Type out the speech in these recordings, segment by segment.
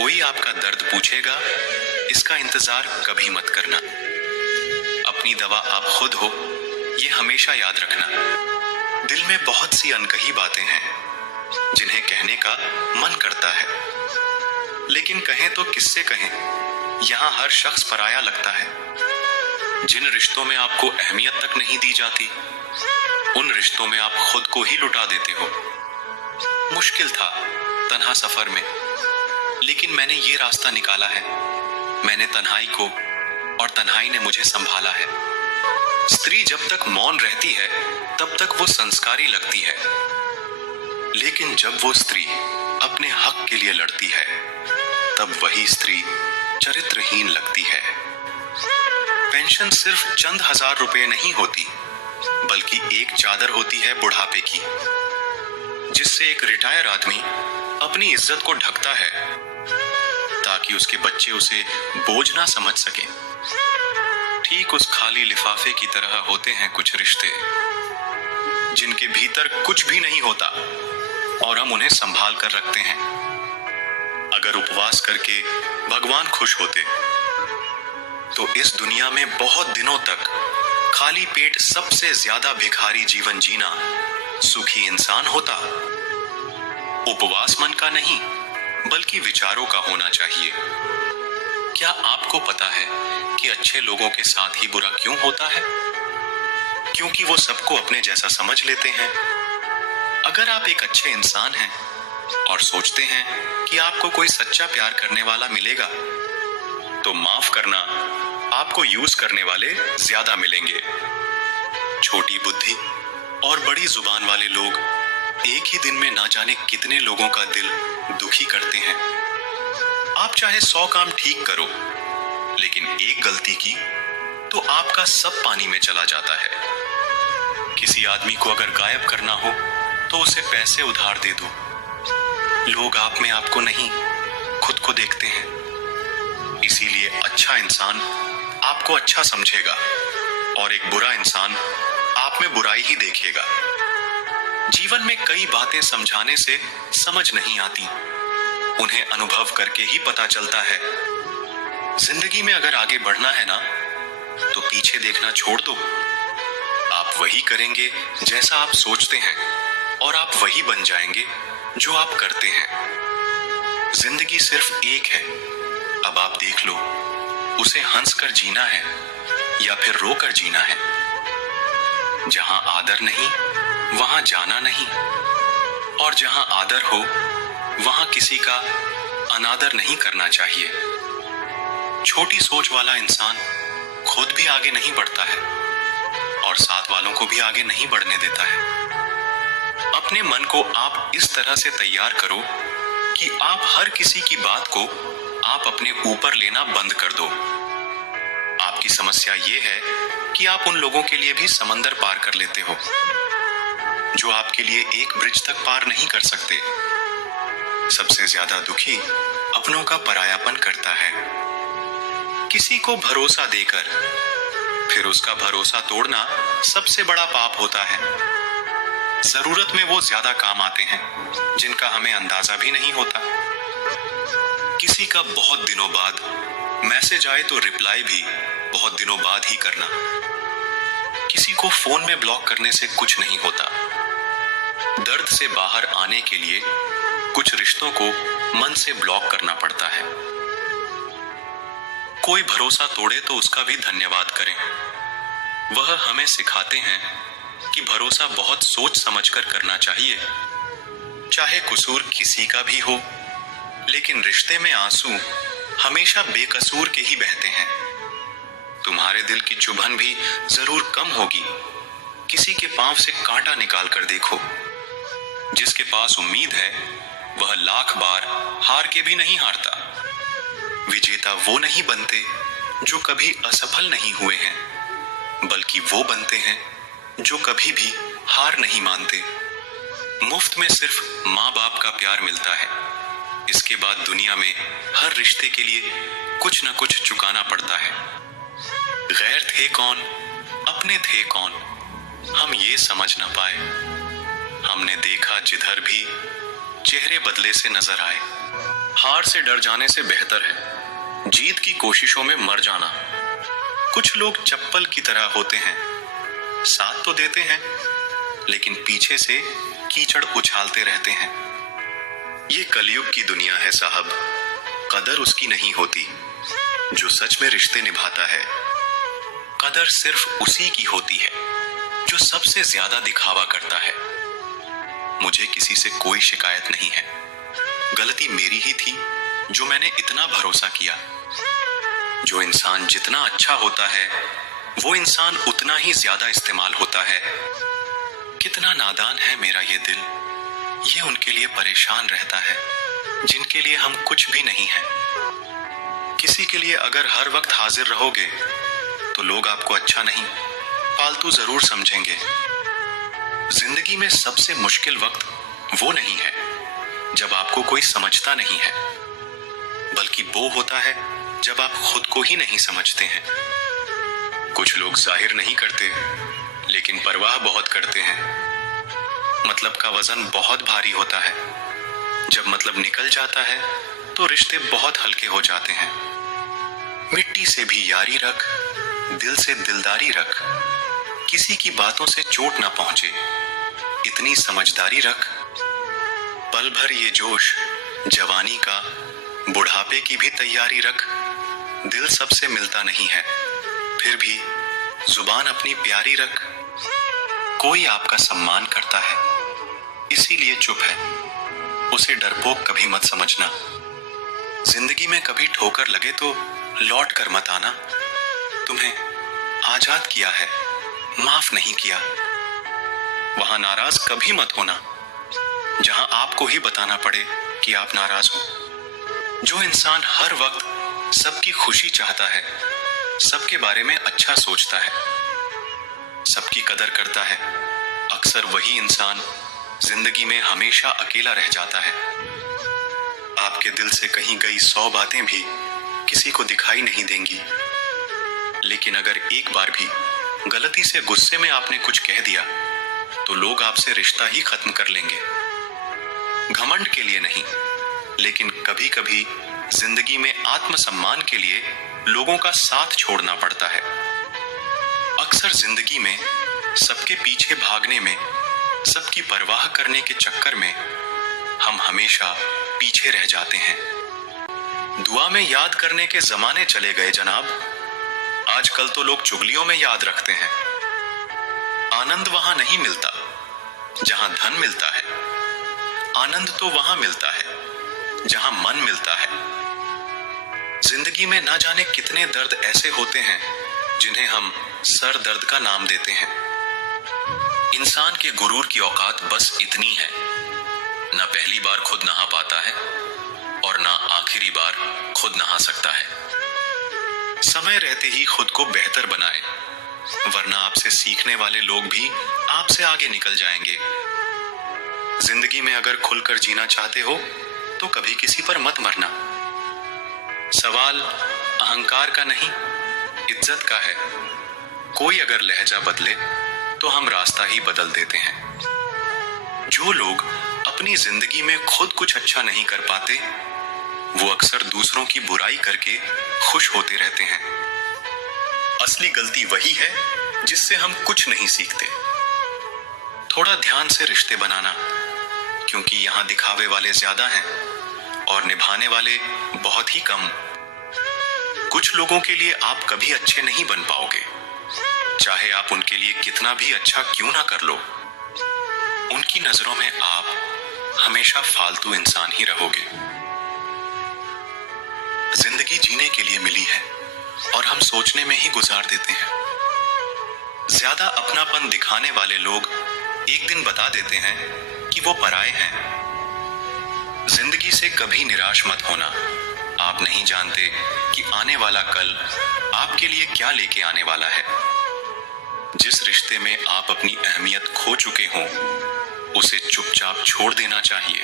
कोई आपका दर्द पूछेगा, इसका इंतजार कभी मत करना। अपनी दवा आप खुद हो, ये हमेशा याद रखना। दिल में बहुत सी अनकही बातें हैं जिन्हें कहने का मन करता है, लेकिन कहें तो किससे कहें, यहाँ हर शख्स पराया लगता है। जिन रिश्तों में आपको अहमियत तक नहीं दी जाती, उन रिश्तों में आप खुद को ही लुटा देते हो। मुश्किल था तन्हा सफर में, लेकिन मैंने ये रास्ता निकाला है। मैंने तन्हाई को और तन्हाई ने मुझे संभाला है। स्त्री जब तक मौन रहती है तब तक वो संस्कारी लगती है, लेकिन जब वो स्त्री अपने हक के लिए लड़ती है तब वही स्त्री चरित्रहीन लगती है। पेंशन सिर्फ चंद हजार रुपए नहीं होती, बल्कि एक चादर होती है बुढ़ापे की, जिससे एक रिटायर आदमी अपनी इज्जत को ढकता है ताकि उसके बच्चे उसे बोझ ना समझ सके। ठीक उस खाली लिफाफे की तरह होते हैं कुछ रिश्ते, जिनके भीतर कुछ भी नहीं होता और हम उन्हें संभाल कर रखते हैं। अगर उपवास करके भगवान खुश होते तो इस दुनिया में बहुत दिनों तक खाली पेट सबसे ज्यादा भिखारी जीवन जीना सुखी इंसान होता। उपवास मन का नहीं, बल्कि विचारों का होना चाहिए। क्या आपको पता है कि अच्छे लोगों के साथ ही बुरा क्यों होता है? क्योंकि वो सबको अपने जैसा समझ लेते हैं। अगर आप एक अच्छे इंसान हैं और सोचते हैं कि आपको कोई सच्चा प्यार करने वाला मिलेगा, तो माफ करना, आपको यूज करने वाले ज्यादा मिलेंगे। छोटी बुद्धि और बड़ी जुबान वाले लोग एक ही दिन में ना जाने कितने लोगों का दिल दुखी करते हैं। आप चाहे 100 काम ठीक करो, लेकिन एक गलती की तो आपका सब पानी में चला जाता है। किसी आदमी को अगर गायब करना हो तो उसे पैसे उधार दे दो। लोग आप में आपको नहीं, खुद को देखते हैं। इसीलिए अच्छा इंसान आपको अच्छा समझेगा और एक बुरा इंसान आप में बुराई ही देखेगा। जीवन में कई बातें समझाने से समझ नहीं आती, उन्हें अनुभव करके ही पता चलता है। जिंदगी में अगर आगे बढ़ना है ना, तो पीछे देखना छोड़ दो। आप वही करेंगे जैसा आप सोचते हैं और आप वही बन जाएंगे जो आप करते हैं। जिंदगी सिर्फ एक है, अब आप देख लो, उसे हंस कर जीना है या फिर रो कर जीना है। जहां आदर नहीं वहां जाना नहीं, और जहां आदर हो वहां किसी का अनादर नहीं करना चाहिए। छोटी सोच वाला इंसान खुद भी आगे नहीं बढ़ता है और साथ वालों को भी आगे नहीं बढ़ने देता है। अपने मन को आप इस तरह से तैयार करो कि आप हर किसी की बात को आप अपने ऊपर लेना बंद कर दो। आपकी समस्या ये है कि आप उन लोगों के लिए भी समंदर पार कर लेते हो जो आपके लिए एक ब्रिज तक पार नहीं कर सकते। सबसे ज्यादा दुखी अपनों का परायापन करता है। किसी को भरोसा देकर फिर उसका भरोसा तोड़ना सबसे बड़ा पाप होता है। जरूरत में वो ज्यादा काम आते हैं जिनका हमें अंदाजा भी नहीं होता। किसी का बहुत दिनों बाद मैसेज आए तो रिप्लाई भी बहुत दिनों बाद ही करना। किसी को फोन में ब्लॉक करने से कुछ नहीं होता। दर्द से बाहर आने के लिए कुछ रिश्तों को मन से ब्लॉक करना पड़ता है। कोई भरोसा तोड़े तो उसका भी धन्यवाद करें। वह हमें सिखाते हैं कि भरोसा बहुत सोच समझकर करना चाहिए। चाहे कसूर किसी का भी हो, लेकिन रिश्ते में आंसू हमेशा बेकसूर के ही बहते हैं। तुम्हारे दिल की चुभन भी जरूर कम होगी। किसी के पांव से कांटा निकाल कर देखो। जिसके पास उम्मीद है वह लाख बार हार के भी नहीं हारता। विजेता वो नहीं बनते जो कभी असफल नहीं हुए हैं, बल्कि वो बनते हैं जो कभी भी हार नहीं मानते। मुफ्त में सिर्फ माँ बाप का प्यार मिलता है। इसके बाद दुनिया में हर रिश्ते के लिए कुछ न कुछ चुकाना पड़ता है। गैर थे कौन, अपने थे कौन, हम ये समझ न पाए। हमने देखा जिधर भी चेहरे बदले से नजर आए। हार से डर जाने से बेहतर है जीत की कोशिशों में मर जाना। कुछ लोग चप्पल की तरह होते हैं, साथ तो देते हैं लेकिन पीछे से कीचड़ उछालते रहते हैं। ये कलयुग की दुनिया है साहब, कदर उसकी नहीं होती जो सच में रिश्ते निभाता है। कदर सिर्फ उसी की होती है जो सबसे ज्यादा दिखावा करता है। मुझे किसी से कोई शिकायत नहीं है, गलती मेरी ही थी जो मैंने इतना भरोसा किया। जो इंसान जितना अच्छा होता है वो इंसान उतना ही ज्यादा इस्तेमाल होता है। कितना नादान है मेरा ये दिल, ये उनके लिए परेशान रहता है जिनके लिए हम कुछ भी नहीं है। किसी के लिए अगर हर वक्त हाजिर रहोगे तो लोग आपको अच्छा नहीं, फालतू जरूर समझेंगे। जिंदगी में सबसे मुश्किल वक्त वो नहीं है जब आपको कोई समझता नहीं है, बल्कि वो होता है जब आप खुद को ही नहीं समझते हैं। कुछ लोग जाहिर नहीं करते लेकिन परवाह बहुत करते हैं। मतलब का वजन बहुत भारी होता है, जब मतलब निकल जाता है तो रिश्ते बहुत हल्के हो जाते हैं। मिट्टी से भी यारी रख, दिल से दिलदारी रख, किसी की बातों से चोट ना पहुंचे इतनी समझदारी रख। पल भर ये जोश जवानी का, बुढ़ापे की भी तैयारी रख। दिल सबसे मिलता नहीं है, फिर भी जुबान अपनी प्यारी रख। कोई आपका सम्मान करता है इसीलिए चुप है, उसे डरपोक कभी मत समझना। जिंदगी में कभी ठोकर लगे तो लौट कर मत आना। तुम्हें आजाद किया है, माफ नहीं किया। वहां नाराज कभी मत होना जहां आपको ही बताना पड़े कि आप नाराज हो। जो इंसान हर वक्त सबकी खुशी चाहता है, सबके बारे में अच्छा सोचता है, सबकी कदर करता है, अक्सर वही इंसान जिंदगी में हमेशा अकेला रह जाता है। आपके दिल से कहीं गई 100 बातें भी किसी को दिखाई नहीं देंगी, लेकिन अगर एक बार भी गलती से गुस्से में आपने कुछ कह दिया तो लोग आपसे रिश्ता ही खत्म कर लेंगे। घमंड के लिए नहीं, लेकिन कभी कभी जिंदगी में आत्मसम्मान के लिए लोगों का साथ छोड़ना पड़ता है। अक्सर जिंदगी में सबके पीछे भागने में, सबकी परवाह करने के चक्कर में हम हमेशा पीछे रह जाते हैं। दुआ में याद करने के जमाने चले गए जनाब, आजकल तो लोग चुगलियों में याद रखते हैं। आनंद वहां नहीं मिलता जहां धन मिलता है, आनंद तो वहां मिलता है जहां मन मिलता है। जिंदगी में ना जाने कितने दर्द ऐसे होते हैं जिन्हें हम सर दर्द का नाम देते हैं। इंसान के गुरूर की औकात बस इतनी है, ना पहली बार खुद नहा पाता है और ना आखिरी बार खुद नहा सकता है। समय रहते ही खुद को बेहतर बनाए, वरना आपसे सीखने वाले लोग भी आपसे आगे निकल जाएंगे। जिंदगी में अगर खुलकर जीना चाहते हो तो कभी किसी पर मत मरना। सवाल अहंकार का नहीं, इज्जत का है। कोई अगर लहजा बदले तो हम रास्ता ही बदल देते हैं। जो लोग अपनी जिंदगी में खुद कुछ अच्छा नहीं कर पाते वो अक्सर दूसरों की बुराई करके खुश होते रहते हैं। असली गलती वही है जिससे हम कुछ नहीं सीखते। थोड़ा ध्यान से रिश्ते बनाना, क्योंकि यहां दिखावे वाले ज्यादा हैं और निभाने वाले बहुत ही कम। कुछ लोगों के लिए आप कभी अच्छे नहीं बन पाओगे, चाहे आप उनके लिए कितना भी अच्छा क्यों ना कर लो। उनकी नजरों में आप हमेशा फालतू इंसान ही रहोगे। जिंदगी जीने के लिए मिली है और हम सोचने में ही गुजार देते हैं। ज्यादा अपनापन दिखाने वाले लोग एक दिन बता देते हैं कि वो पराये हैं। जिंदगी से कभी निराश मत होना। आप नहीं जानते कि आने वाला कल आपके लिए क्या लेके आने वाला है। जिस रिश्ते में आप अपनी अहमियत खो चुके हों उसे चुपचाप छोड़ देना चाहिए।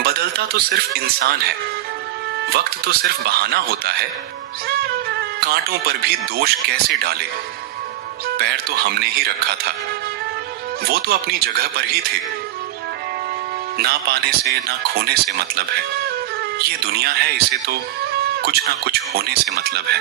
बदलता तो सिर्फ इंसान है, वक्त तो सिर्फ बहाना होता है। कांटों पर भी दोष कैसे डाले, पैर तो हमने ही रखा था, वो तो अपनी जगह पर ही थे। ना पाने से ना खोने से मतलब है, ये दुनिया है, इसे तो कुछ ना कुछ होने से मतलब है।